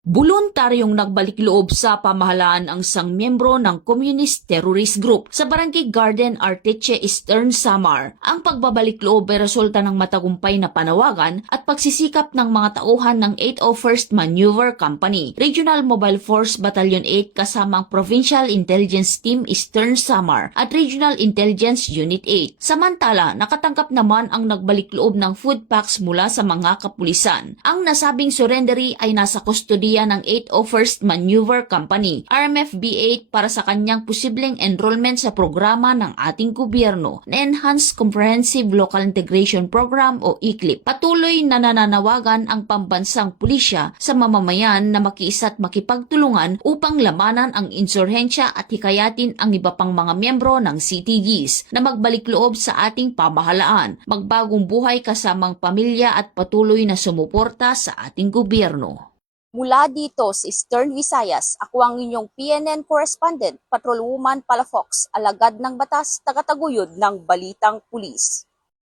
Voluntaryong nagbalik loob sa pamahalaan ang isang miyembro ng Communist Terrorist Group sa Barangay Garden Arteche, Eastern Samar. Ang pagbabalik loob ay resulta ng matagumpay na panawagan at pagsisikap ng mga tauhan ng 801st Maneuver Company, Regional Mobile Force Battalion 8 kasama ang Provincial Intelligence Team Eastern Samar at Regional Intelligence Unit 8. Samantala, nakatangkap naman ang nagbalik loob ng food packs mula sa mga kapulisan. Ang nasabing surrendery ay nasa kustodiya ng 801st Maneuver Company, RMFB 8 para sa kanyang posibleng enrollment sa programa ng ating gobyerno na Enhanced Comprehensive Local Integration Program o ICLIP. Patuloy na nananawagan ang pambansang pulisya sa mamamayan na makiisa at makipagtulungan upang labanan ang insurhensya at hikayatin ang iba pang mga miyembro ng CTGs na magbalik loob sa ating pamahalaan, magbagong buhay kasamang pamilya at patuloy na sumuporta sa ating gobyerno. Mula dito sa Eastern Visayas, ako ang inyong PNN correspondent, Patrolwoman Palafox, alagad ng batas, tagataguyod ng Balitang Pulis.